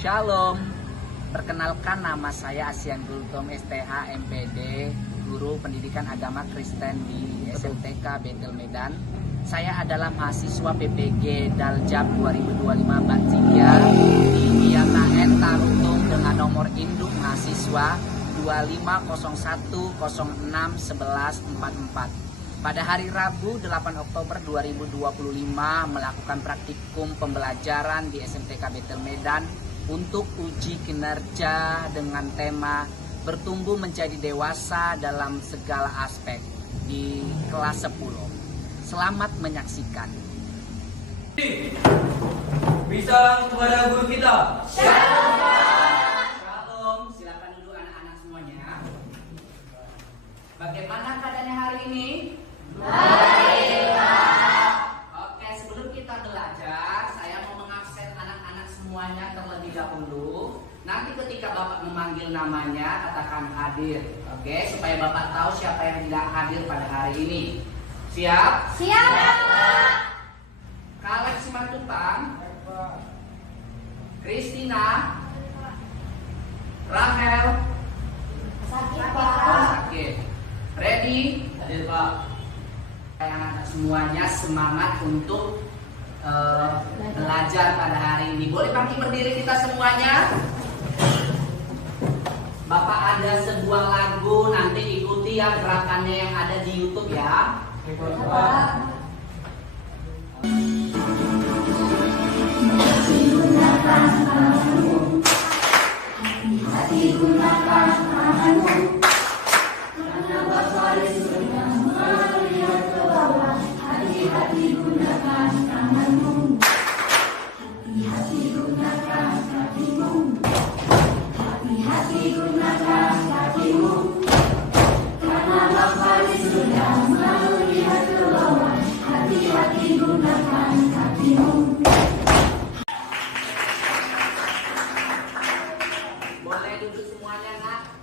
Shalom, perkenalkan nama saya Asian Gultom STH MPD, Guru Pendidikan Agama Kristen di SMTK Bethel Medan. Saya adalah mahasiswa PPG Daljab 2025 Bantiga di IAKN Tarutung dengan nomor induk mahasiswa 2501061144. Pada hari Rabu 8 Oktober 2025 melakukan praktikum pembelajaran di SMTK Bethel Medan untuk uji kinerja dengan tema bertumbuh menjadi dewasa dalam segala aspek di kelas 10. Selamat menyaksikan. Bisa kepada guru kita. Shalom, silakan duduk anak-anak semuanya. Bagaimana keadaannya hari ini? Baik, Pak. Oke, sebelum kita belajar, saya mau mengabsen anak-anak semuanya terlebih dahulu. Nanti ketika Bapak memanggil namanya, katakan hadir. Oke, supaya Bapak tahu siapa yang tidak hadir pada hari ini. Siap? Siap, Pak. Kaleb Simatupang, Kristina, Rahel, Sakit, Pak. sakit. Ready? Hadir, Pak. Anak-anak semuanya semangat untuk belajar pada hari ini. Boleh bangkit berdiri kita semuanya? Bapak ada sebuah lagu, nanti ikuti ya gerakannya yang ada di YouTube ya. Pak. Hati gunakan tanganmu, karena Bapa di surga melihat ke bawah. Hati-hati gunakan tanganmu, hati-hati gunakan kakimu, hati-hati gunakan kakimu, karena Bapa di surga melihat ke bawah. Hati-hati gunakan kakimu. Boleh duduk semuanya, Nak?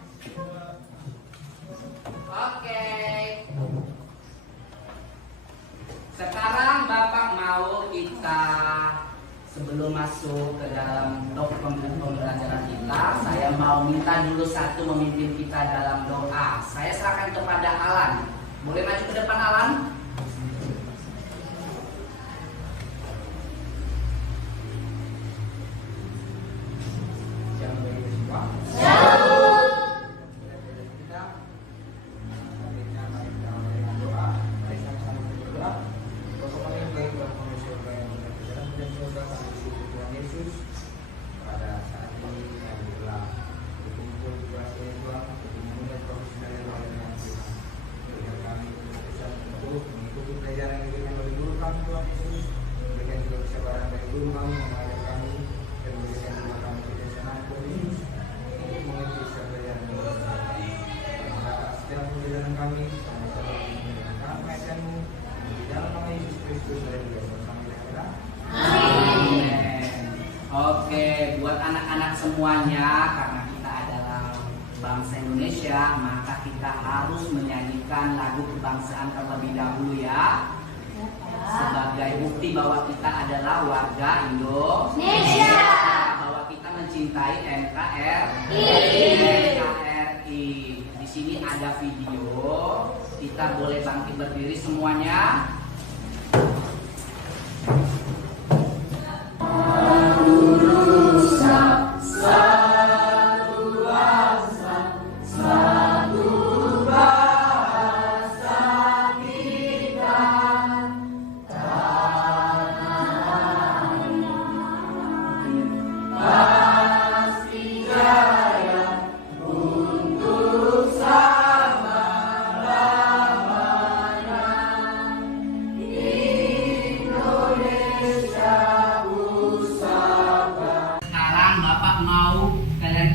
Oke. Sekarang Bapak mau kita sebelum masuk ke dalam topik pembelajaran kita, saya mau minta dulu satu memimpin kita dalam doa. Saya serahkan kepada Alan. Boleh maju ke depan, Alan? Oke, buat anak-anak semuanya, karena kita adalah bangsa Indonesia, maka kita harus menyanyikan lagu kebangsaan terlebih dahulu ya. Sebagai bukti bahwa kita adalah warga Indonesia, bahwa kita mencintai NKRI. Di sini ada video, kita boleh bangkit berdiri semuanya.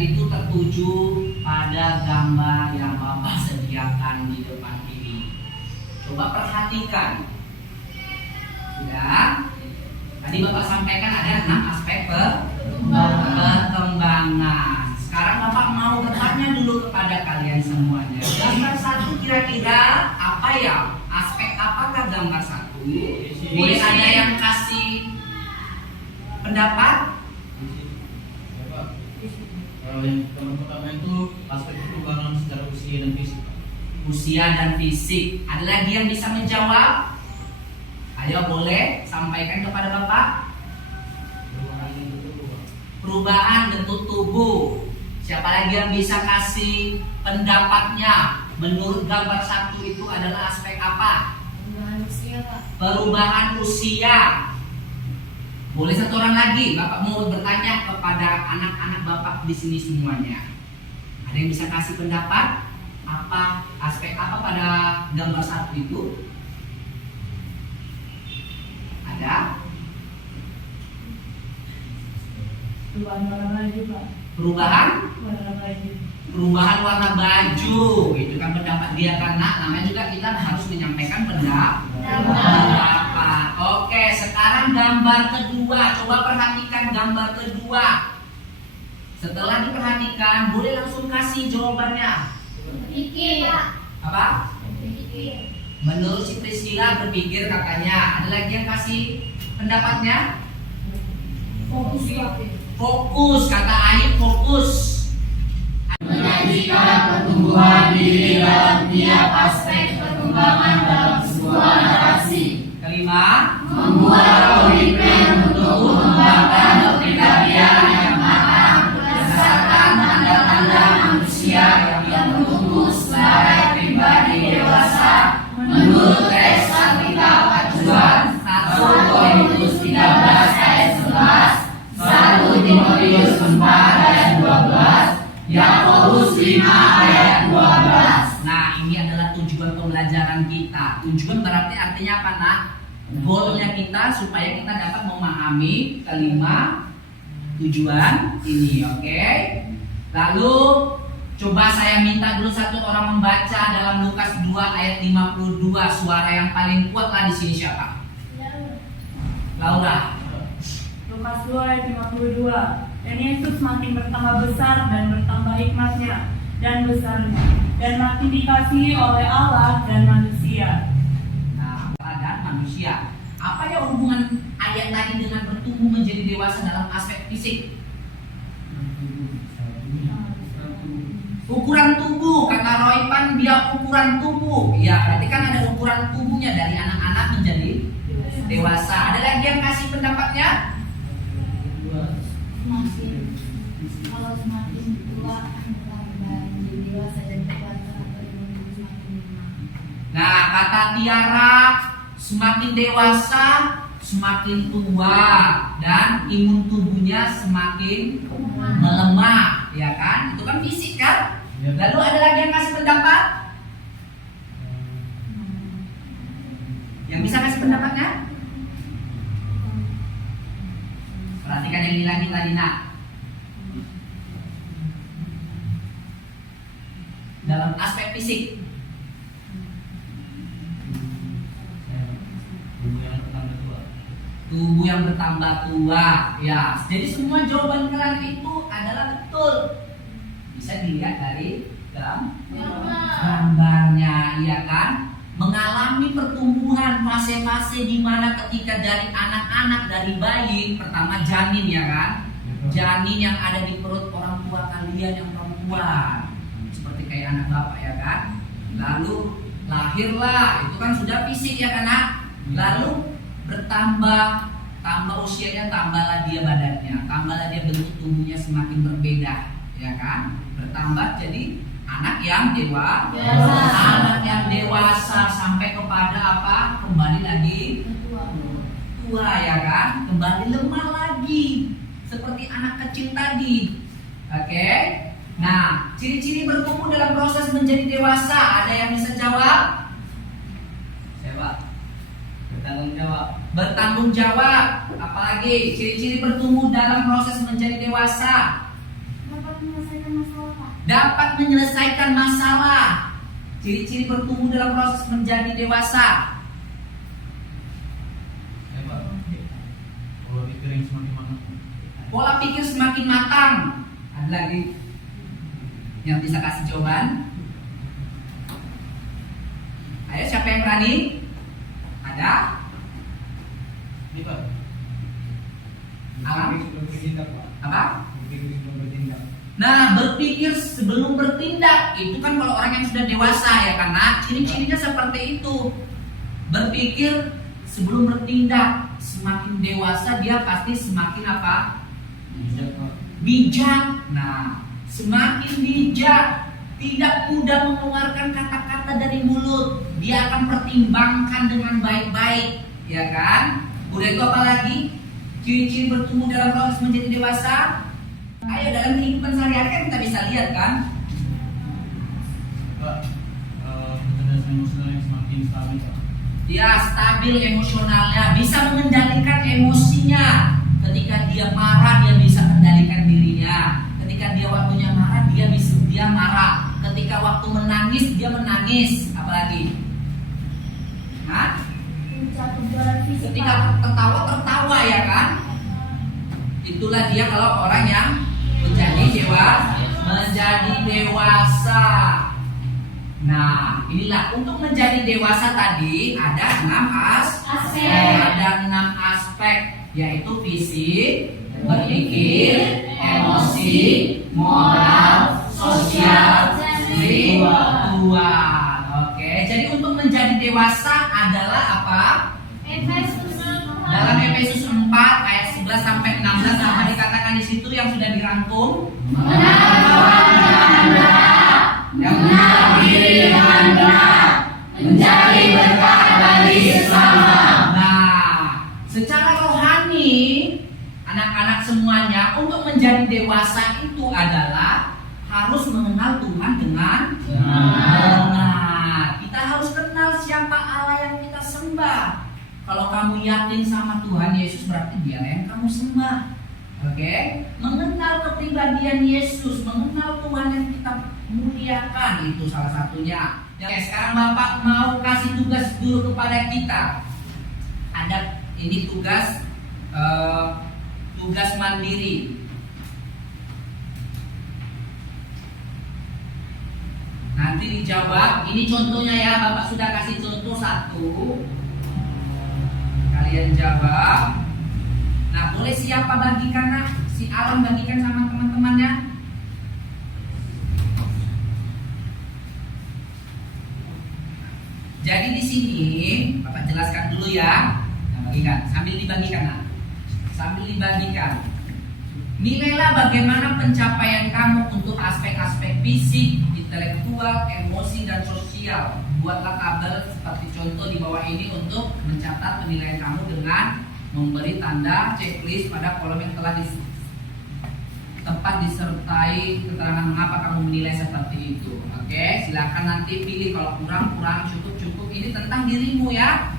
Itu tertuju pada gambar yang Bapak sediakan di depan ini. Coba perhatikan. Sudah? Tadi Bapak sampaikan ada 6 aspek perkembangan. Sekarang Bapak mau bertanya dulu kepada kalian semuanya. Gambar 1 kira-kira apa ya? Aspek apakah gambar 1? Boleh ada yang kasih pendapat? Kalau yang pertama itu aspek perubahan secara usia dan fisik. Usia dan fisik. Ada lagi yang bisa menjawab? Ayo boleh sampaikan kepada Bapak. Perubahan bentuk tubuh. Siapa lagi yang bisa kasih pendapatnya? Menurut gambar 1 itu adalah aspek apa? Perubahan usia, Pak. Perubahan usia. Boleh satu orang lagi, Bapak mau bertanya kepada anak-anak Bapak di sini semuanya. Ada yang bisa kasih pendapat? Apa aspek apa pada gambar 1 itu? Ada? Perubahan warna baju, Pak. Perubahan? Warna baju. Perubahan warna baju. Itu kan pendapat dia karena namanya juga kita harus menyampaikan pendapat. Oke, sekarang gambar kedua. Coba perhatikan gambar kedua. Setelah diperhatikan, boleh langsung kasih jawabannya. Berpikir, Pak. Apa? Berpikir. Menurut si Priscilla berpikir katanya. Ada lagi yang kasih pendapatnya? Fokus, Pak. Fokus, kata Ayu fokus. Menyajikan pertumbuhan diri dalam tiap aspek perkembangan dalam sebuah narasi. Kelima, Membuat komitmen untuk mengembangkan kepribadian yang matang berdasarkan tanda-tanda manusia yang bertumbuh sebagai pribadi dewasa menurut teks Alkitab acuan 1 Korintus 13 ayat 11, 1 Timotius 4 ayat 12, Yakobus 5 ayat 12. nah ini adalah tujuan pembelajaran kita. Tujuan berarti artinya apa, Nak? Goalnya kita supaya kita dapat memahami kelima tujuan ini, oke? Lalu coba saya minta dulu satu orang membaca dalam Lukas 2 ayat 52. Suara yang paling kuat lah di sini siapa? Laura. Lukas 2 ayat 52. Dan Yesus makin bertambah besar dan bertambah hikmatnya dan besarnya, dan makin dikasihi oleh Allah dan manusia. Nah, Allah dan manusia. Apa ya hubungan ayat tadi dengan bertumbuh menjadi dewasa dalam aspek fisik? Ukuran tubuh, kata Roypan dia ukuran tubuh. Ya, berarti kan ada ukuran tubuhnya dari anak-anak menjadi dewasa. Ada lagi yang kasih pendapatnya? Semakin kalau semakin tua akan bertambah menjadi dewasa dan kekuatan atau imun tubuh semakin lemah. Nah, kata Tiara, semakin dewasa, semakin tua dan imun tubuhnya semakin melemah, ya kan? Itu kan fisik kan? Lalu ada lagi yang kasih pendapat? Yang bisa kasih pendapatnya? Perhatikan yang ini lagi tadi, Nak. Dalam aspek fisik, tubuh yang bertambah tua, ya. Jadi semua jawaban kalian itu adalah betul. Bisa dilihat dari gambarnya, iya kan? Mengalami pertumbuhan fase-fase di mana ketika dari anak-anak, dari bayi, pertama janin, ya kan? Janin yang ada di perut orang tua kalian yang perempuan, seperti kayak anak bapak, ya kan? Lalu lahirlah, itu kan sudah fisik, ya kan, Nak? Lalu bertambah, tambah usianya, tambahlah dia badannya, tambahlah dia bentuk tubuhnya semakin berbeda, ya kan? Bertambah jadi anak yang dewasa, anak yang dewasa sampai kepada apa? Kembali lagi tua, ya kan? Kembali lemah lagi, seperti anak kecil tadi. Oke? Nah, ciri-ciri bertumbuh dalam proses menjadi dewasa, ada yang bisa jawab? Siapa? Bertanggung jawab. Bertanggung jawab. Apalagi ciri-ciri bertumbuh dalam proses menjadi dewasa? Dapat menyelesaikan masalah, Pak. Dapat menyelesaikan masalah. Ciri-ciri bertumbuh dalam proses menjadi dewasa. Pola pikir yang semakin matang. Pola pikir semakin matang. Ada lagi yang bisa kasih jawaban? Ayo, siapa yang berani? Ada? Ini Pak. Alam? Sebelum bertindak, Pak. Apa? Sebelum bertindak. Nah, berpikir sebelum bertindak itu kan kalau orang yang sudah dewasa ya, karena ciri-cirinya seperti itu. Berpikir sebelum bertindak. Semakin dewasa dia pasti semakin apa? Bijak. Nah, semakin bijak, tidak mudah mengeluarkan kata-kata dari mulut. Dia akan pertimbangkan dengan baik-baik, ya kan? Udah itu apa lagi? Ciri-ciri bertumbuh dalam proses menjadi dewasa. Ayo, dalam kehidupan sehari-hari kan kita bisa lihat kan? Pak, kecerdasan emosional yang semakin stabil, Pak. Dia stabil emosionalnya, bisa mengendalikan emosinya. Ketika dia marah, dia bisa mengendalikan dirinya. Ketika dia waktunya marah, dia marah. Ketika waktu menangis, dia menangis. Apalagi? Hah? Ketika tertawa ya kan? Itulah dia kalau orang yang menjadi dewasa. Nah, inilah untuk menjadi dewasa tadi ada 6 aspek, yaitu fisik, berpikir, emosi, moral, sosial, spiritual. Oke, jadi untuk menjadi dewasa adalah apa? Dalam Efesus 4 ayat 11 sampai 16 apa dikatakan di situ yang sudah dirangkum? Yang menjadi berkat bagi sesama. Nah, secara rohani anak-anak semuanya untuk menjadi dewasa itu adalah harus mengenal Tuhan dengan benar. Kita harus kenal siapa Allah yang kita sembah. Kalau kamu yakin sama Tuhan Yesus, berarti Dia yang kamu sembah. Oke? Mengenal kepribadian Yesus, mengenal Tuhan yang kita muliakan, itu salah satunya. Oke, sekarang Bapak mau kasih tugas dulu kepada kita. Ada ini tugas mandiri. Nanti dijawab. Ini contohnya ya, Bapak sudah kasih contoh 1. Kalian jawab. Nah, boleh siapa bagikan, nak? Si Alam bagikan sama teman-temannya. Jadi di sini Bapak jelaskan dulu ya. Nah, bagikan sambil dibagikan, nak. Sambil dibagikan. Nilailah bagaimana pencapaian kamu untuk aspek-aspek fisik, intelektual, emosi, dan sosial. Buatlah tabel seperti contoh di bawah ini untuk mencatat penilaian kamu dengan memberi tanda checklist pada kolom yang telah tepat disertai keterangan mengapa kamu menilai seperti itu. Oke, silakan nanti pilih kalau kurang, cukup. Ini tentang dirimu ya.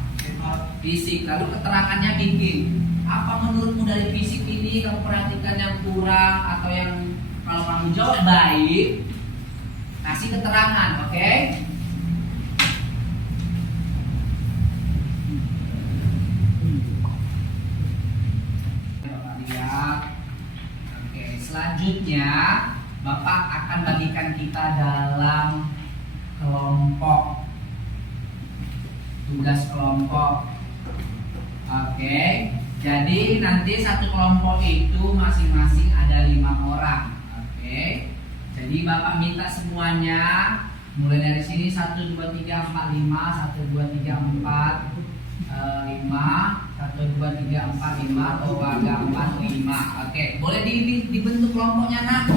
Fisik, lalu keterangannya bikin. Apa menurutmu dari fisik ini kamu perhatikan yang kurang atau yang kalau kamu jawab baik, kasih keterangan, oke? Bapak lihat. Oke, selanjutnya Bapak akan bagikan kita dalam kelompok. Tugas kelompok. Oke. Jadi nanti satu kelompok itu masing-masing ada 5 orang. Oke. Jadi Bapak minta semuanya mulai dari sini 1, 2, 3, 4, 5, 1, 2, 3, 4, 5, 1, 2, 3, 4, 5, 2, 3, 4, 5. Oke, boleh dibentuk kelompoknya, nak.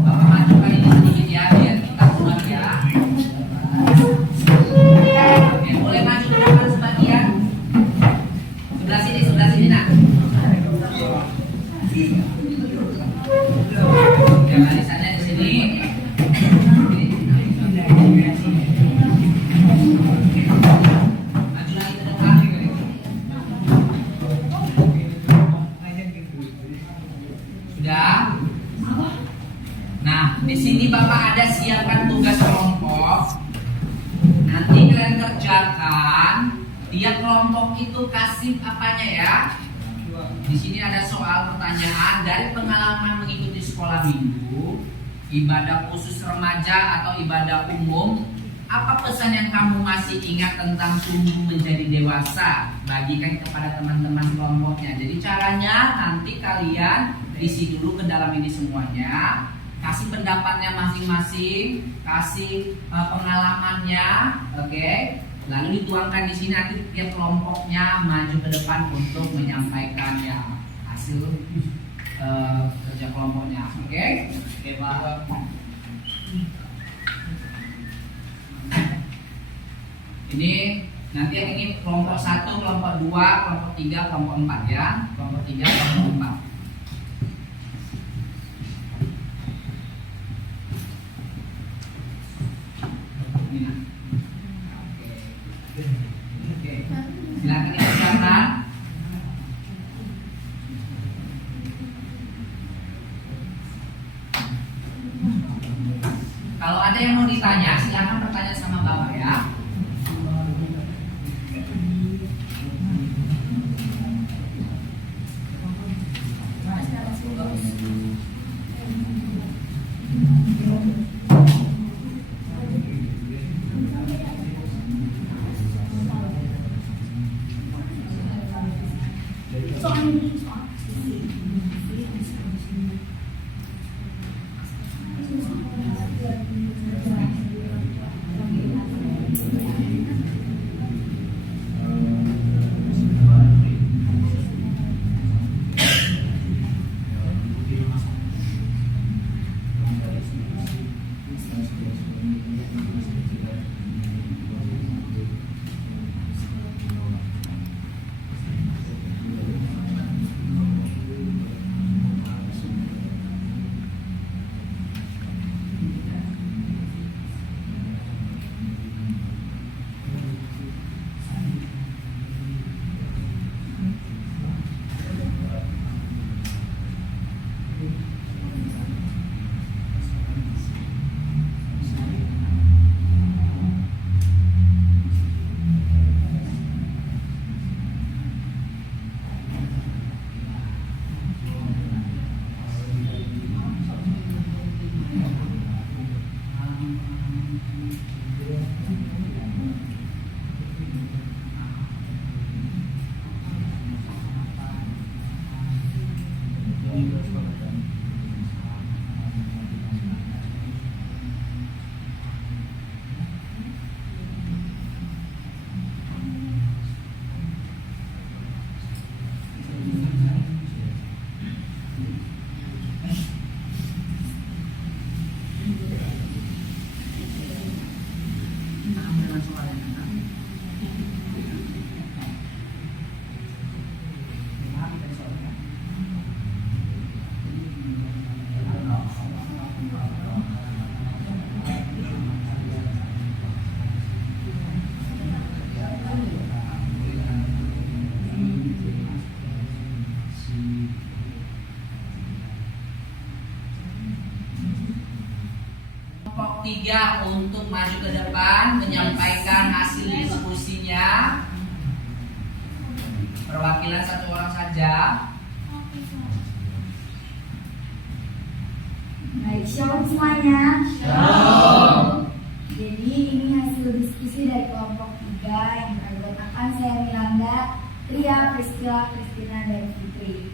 Bapak majukan ini sedikit ya, biar kita buat ya. Oke, boleh maju ke depan sebagian. Sebelah sini, nak. Yang barisannya di sini. Maju lagi ke depan. Sudah. Nah, di sini Bapak ada siapkan tugas kelompok. Nanti kalian kerjakan. Tiap kelompok itu kasih apanya ya. Di sini ada soal pertanyaan dari pengalaman mengikuti sekolah minggu, ibadah khusus remaja atau ibadah umum, Apa pesan yang kamu masih ingat tentang tumbuh menjadi dewasa? Bagikan kepada teman-teman kelompoknya. Jadi caranya nanti kalian isi dulu ke dalam ini semuanya, kasih pendapatnya masing-masing, kasih pengalamannya, oke? Lalu dituangkan di sini, nanti tiap kelompoknya maju ke depan untuk menyampaikan ya hasil kerja kelompoknya, oke? Oke, Pak. Ini nanti yang ini kelompok 1, kelompok 2, kelompok 3, kelompok 4 ya. Kelompok 3, kelompok 4. Ini. Oke. Silakan dikerjakan. Kalau ada yang mau ditanya, silakan bertanya sama Bapak ya. Kelompok 3 untuk maju ke depan menyampaikan hasil diskusinya. Perwakilan 1 orang saja. Baik, shalom semuanya. Shalom. Jadi ini hasil diskusi dari kelompok 3 yang beranggotakan saya Miranda, Tria, Priscila, Kristina, dan Fitri.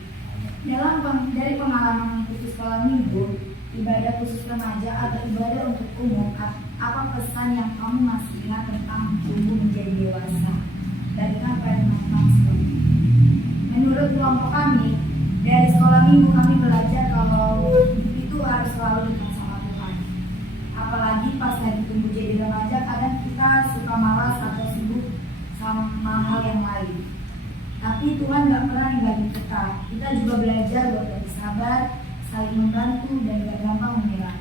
Dari pengalaman khusus sekolah minggu, ibadah khusus remaja atau ibadah untuk umum, apa pesan yang kamu masih ingat tentang tumbuh menjadi dewasa? Dari apa yang maksud? Menurut kelompok kami, dari sekolah minggu kami belajar kalau hidup itu harus selalu dekat sama Tuhan. Apalagi pas lagi tumbuh jadi remaja, kadang kita suka malas atau sibuk sama hal yang lain. Tapi Tuhan gak pernah ninggalin kita. Kita juga belajar buat lebih sabar, saling membantu, dan gak gampang menyerah.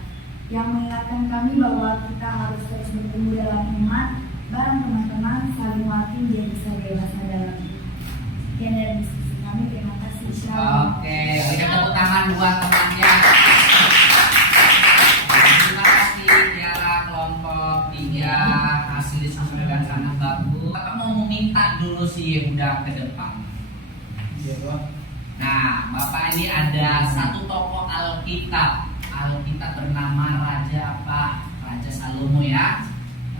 Yang mengingatkan kami bahwa kita harus terus bertumbuh dalam iman, bareng teman-teman, saling makin dia bisa dewasa dalam Tuhan. Sekian dari diskusi kami, terima kasih. Shalom. Oke, berikan tepuk tangan buat temannya. Terima kasih Tiara, kelompok 3, hasil diskusi dengan sangat bagus. Kita mau meminta dulu sih udah ke depan. Nah, Bapak ini ada satu tokoh Alkitab bernama Raja apa? Raja Salomo ya.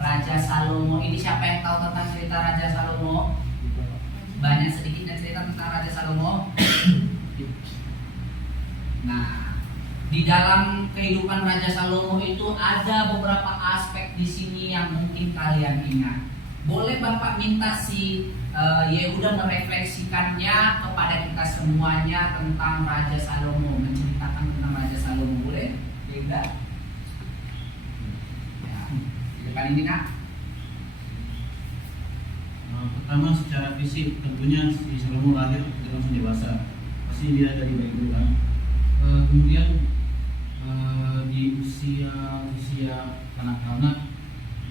Raja Salomo. Ini siapa yang tahu tentang cerita Raja Salomo? Banyak sedikitnya cerita tentang Raja Salomo. Nah, di dalam kehidupan Raja Salomo itu ada beberapa aspek di sini yang mungkin kalian ingat. Boleh Bapak minta si Yehuda merefleksikannya kepada kita semuanya tentang Raja Salomo, menceritakan tentang Raja Salomo, boleh? Yehuda? Ya, di depan ini Kak. Pertama secara fisik tentunya si Salomo lahir langsung dewasa, pasti dia dari bayi dulu kan. Kemudian di usia kanak-kanak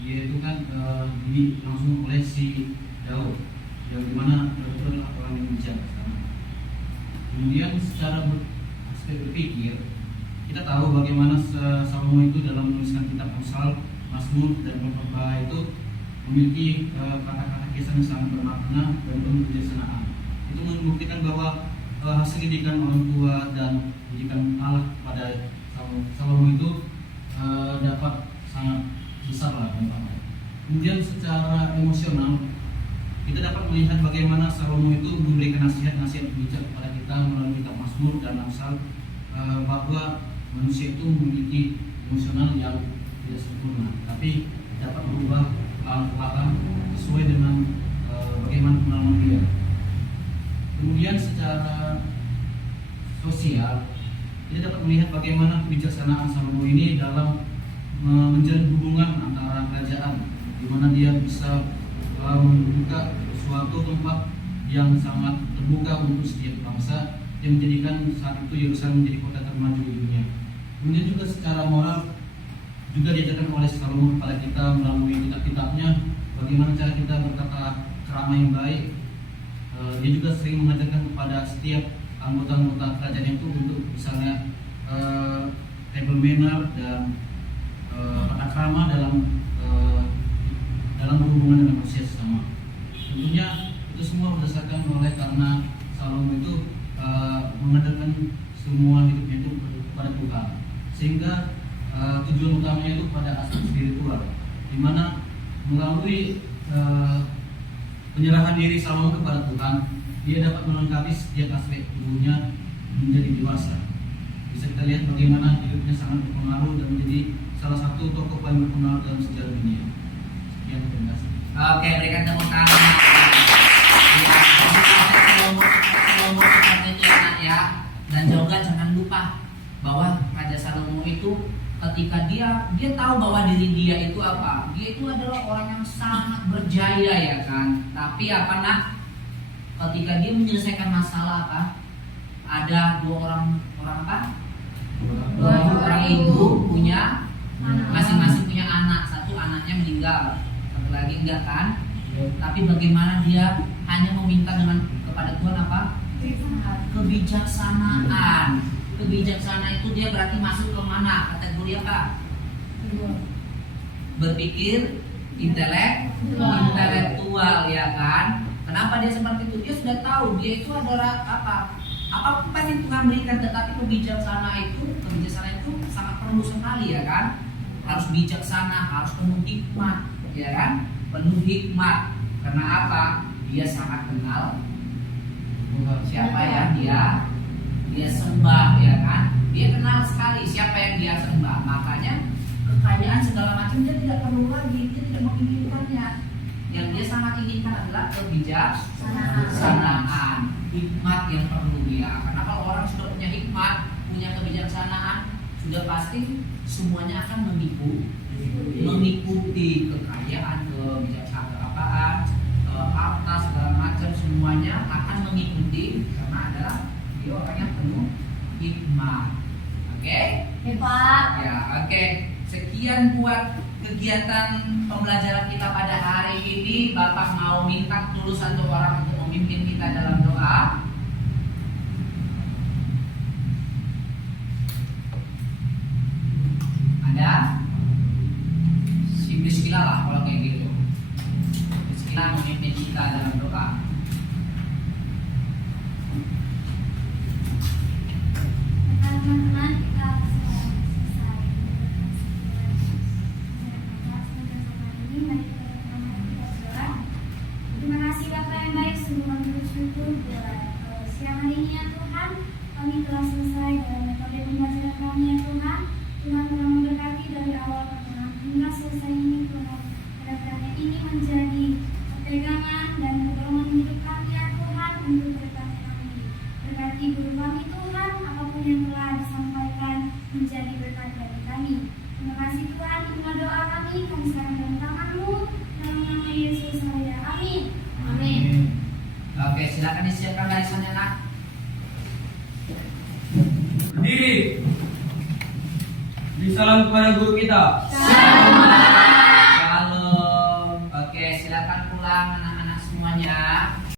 dia itu kan dididik langsung oleh si Daud, yang dimana Daud adalah orang yang bijak. Kemudian secara aspek berpikir, kita tahu bagaimana Salomo itu dalam menuliskan kitab Amsal, Mazmur dan Khotbah itu memiliki kata-kata kisah yang sangat bermakna dan penuh kebijaksanaan. Itu membuktikan bahwa hasil didikan orang tua dan didikan Allah pada Salomo itu dapat sangat besar lah dampaknya. Kemudian secara emosional kita dapat melihat bagaimana Salomo itu memberikan nasihat-nasihat bijak kepada kita melalui kitab Mazmur dan Amsal, bahwa manusia itu memiliki emosional yang tidak sempurna, tapi dapat berubah pelan-pelan sesuai dengan bagaimana pengalaman dia. Kemudian secara sosial kita dapat melihat bagaimana kebijaksanaan Salomo ini dalam menjalin hubungan antara kerajaan, di mana dia bisa membuka suatu tempat yang sangat terbuka untuk setiap bangsa, yang menjadikan saat itu Yerusalem menjadi kota termaju di dunia. Kemudian juga secara moral juga diajarkan oleh Salomo kepada kita melalui kitab-kitabnya bagaimana cara kita berkata krama yang baik. Dia juga sering mengajarkan kepada setiap anggota-anggota kerajaan itu untuk misalnya table manner dan tata krama dalam berhubungan dengan manusia sesama. Tentunya itu semua berdasarkan oleh karena Salomo itu mengajarkan semua hidupnya itu kepada Tuhan, sehingga tujuan utamanya itu pada aspek spiritual, di mana melalui penyerahan diri Salomo kepada Tuhan, dia dapat melengkapi setiap aspek tubuhnya menjadi dewasa. Bisa kita lihat bagaimana hidupnya sangat berpengaruh dan menjadi salah satu tokoh paling berpengaruh dalam sejarah dunia. Sekian, terima kasih. Oke, berikan tepuk tangan. Salomo seperti itu ya. Dan juga jangan lupa bahwa Raja Salomo itu ketika dia tahu bahwa diri dia itu apa, dia itu adalah orang yang sangat berjaya ya kan. Tapi ketika dia menyelesaikan masalah ada dua orang ibu punya masing-masing punya anak, satu anaknya meninggal, satu lagi enggak kan. Tapi bagaimana dia hanya meminta kepada Tuhan kebijaksanaan. Kebijaksanaan itu dia berarti masuk ke mana? Kategori apa? Berpikir intelektual ya kan? Kenapa dia seperti itu? Dia sudah tahu dia itu adalah apapun yang Tuhan berikan, tetapi kebijaksanaan itu sangat perlu sekali ya kan? Harus bijaksana, harus penuh hikmat ya kan? Penuh hikmat. Karena apa? Dia sangat kenal siapa yang dia sembah ya kan. Dia kenal sekali siapa yang dia sembah. Makanya kekayaan segala macam dia tidak perlu lagi, dia tidak menginginkannya. Yang dia sangat inginkan adalah kebijaksanaan, hikmat yang perlu dia. Karena kalau orang sudah punya hikmat, punya kebijaksanaan, sudah pasti semuanya akan mengikuti kekayaan, kebijaksanaan, harta segala macam, semuanya akan mengikuti karena adalah dia orang yang penuh hikmat. Oke? Pak. Ya, oke. Sekian buat kegiatan pembelajaran kita pada hari ini. Bapak mau minta tulus satu orang untuk memimpin kita dalam doa. Ada? Bismillah lah kalau kayak gitu. Bismillah memimpin kita dalam doa. Teman-teman, kita selesai hingga selesai ini Tuhan. Kiranya ini menjadi pegangan dan pedoman hidup kami ya Tuhan untuk berkati kami. Berkati guru kami Tuhan, apapun yang telah disampaikan menjadi berkat bagi kami. Terima kasih Tuhan, inilah doa kami serahkan dalam tangan-Mu, dalam nama Yesus saja. Amin. Amin. Oke, silakan disiapkan barisannya nak. Berdiri. Beri salam kepada guru kita. Shalom. Oke, silakan pulang anak-anak semuanya.